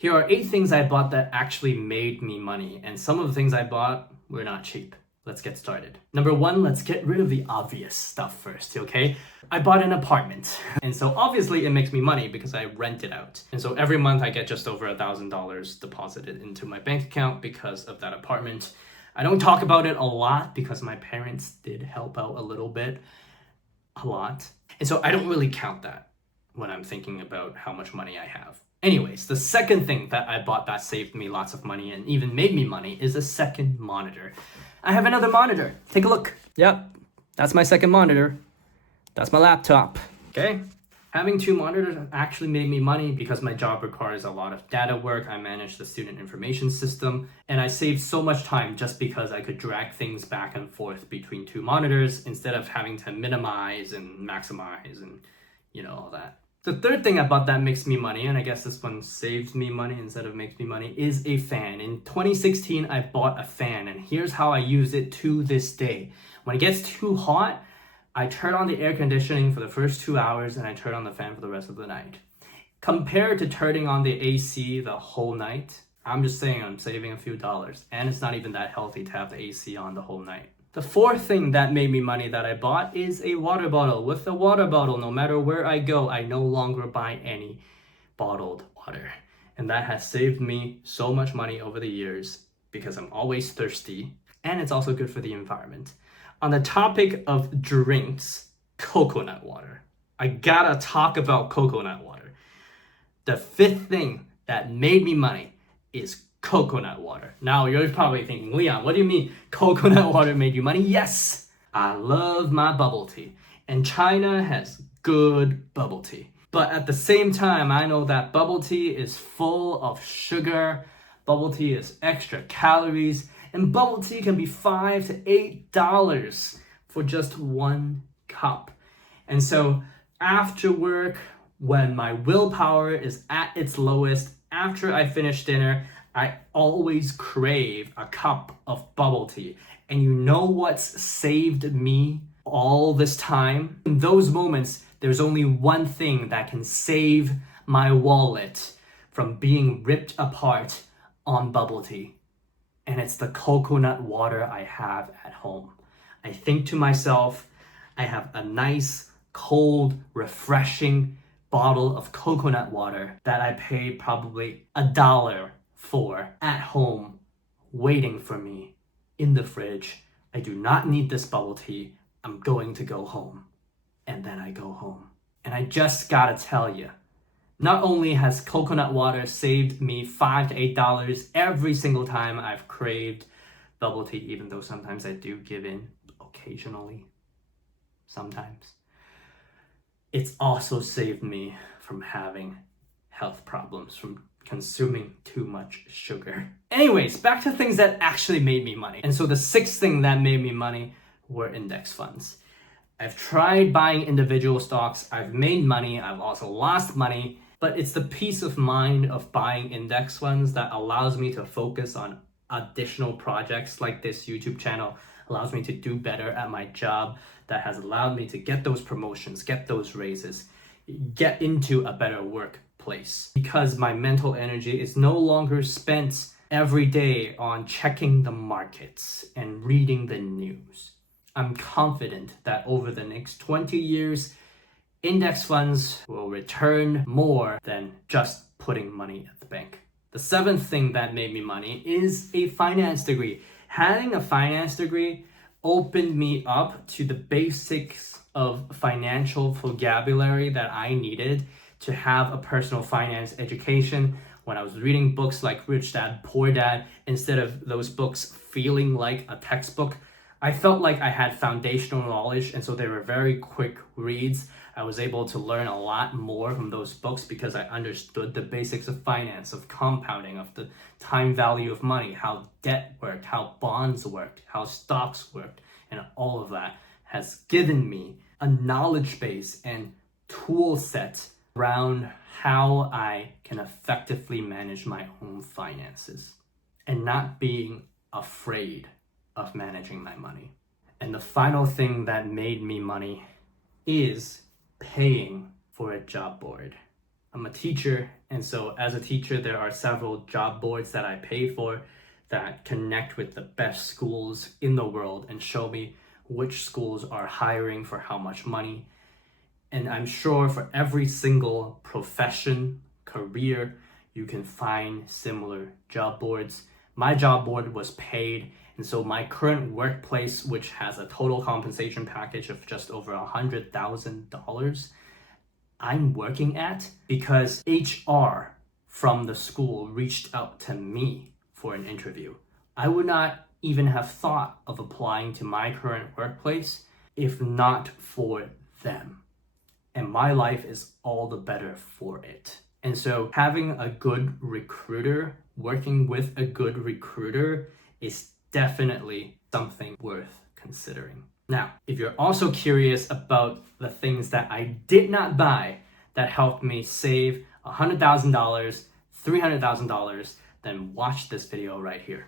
Here are 8 things I bought that actually made me money, and some of the things I bought were not cheap. Let's get started. Number 1, let's get rid of the obvious stuff first, okay? I bought an apartment, and so obviously it makes me money because I rent it out. And so every month I get just over $1,000 deposited into my bank account because of that apartment. I don't talk about it a lot because my parents did help out a little bit, a lot. And so I don't really count that when I'm thinking about how much money I have. Anyways, the second thing that I bought that saved me lots of money and even made me money is a second monitor. I have another monitor. Take a look. Yep, that's my second monitor. That's my laptop. Okay? Having 2 monitors actually made me money because my job requires a lot of data work. I manage the student information system, and I saved so much time just because I could drag things back and forth between 2 monitors instead of having to minimize and maximize and all that. The third thing I bought that makes me money, and I guess this one saves me money instead of makes me money, is a fan. In 2016, I bought a fan, and here's how I use it to this day. When it gets too hot, I turn on the air conditioning for the first 2 hours, and I turn on the fan for the rest of the night. Compared to turning on the AC the whole night, I'm just saying I'm saving a few dollars, and it's not even that healthy to have the AC on the whole night. The fourth thing that made me money that I bought is a water bottle. With the water bottle, no matter where I go, I no longer buy any bottled water. And that has saved me so much money over the years because I'm always thirsty, and it's also good for the environment. On the topic of drinks, coconut water. I gotta talk about coconut water. The fifth thing that made me money is coconut water. Now you're probably thinking, Leon, what do you mean coconut water made you money? Yes, I love my bubble tea, and China has good bubble tea. But at the same time, I know that bubble tea is full of sugar, bubble tea is extra calories, and bubble tea can be $5 to $8 for just 1 cup. And so after work, when my willpower is at its lowest, after I finish dinner, I always crave a cup of bubble tea. And you know what's saved me all this time? In those moments, there's only one thing that can save my wallet from being ripped apart on bubble tea. And it's the coconut water I have at home. I think to myself, I have a nice, cold, refreshing bottle of coconut water that I paid probably $1 for at home, waiting for me in the fridge. I do not need this bubble tea. I'm going to go home. And then I go home. And I just gotta tell you, not only has coconut water saved me $5 to $8 every single time I've craved bubble tea, even though sometimes I do give in occasionally, sometimes. It's also saved me from having health problems from consuming too much sugar. Anyways, back to things that actually made me money. And so the sixth thing that made me money were index funds. I've tried buying individual stocks. I've made money. I've also lost money. But it's the peace of mind of buying index funds that allows me to focus on additional projects like this YouTube channel, allows me to do better at my job, that has allowed me to get those promotions, get those raises, get into a better workplace. Because my mental energy is no longer spent every day on checking the markets and reading the news. I'm confident that over the next 20 years, index funds will return more than just putting money at the bank. The seventh thing that made me money is a finance degree. Having a finance degree opened me up to the basics of financial vocabulary that I needed to have a personal finance education. When I was reading books like Rich Dad, Poor Dad, instead of those books feeling like a textbook, I felt like I had foundational knowledge, and so they were very quick reads. I was able to learn a lot more from those books because I understood the basics of finance, of compounding, of the time value of money, how debt worked, how bonds worked, how stocks worked, and all of that has given me a knowledge base and tool set around how I can effectively manage my own finances and not being afraid of managing my money. And the final thing that made me money is paying for a job board. I'm a teacher, and so as a teacher, there are several job boards that I pay for that connect with the best schools in the world and show me which schools are hiring for how much money. And I'm sure for every single profession, career, you can find similar job boards. My job board was paid, and so my current workplace, which has a total compensation package of just over $100,000, I'm working at because HR from the school reached out to me for an interview. I would not even have thought of applying to my current workplace if not for them. And my life is all the better for it. And so having a good recruiter, working with a good recruiter is definitely something worth considering. Now, if you're also curious about the things that I did not buy that helped me save $100,000, $300,000, then watch this video right here.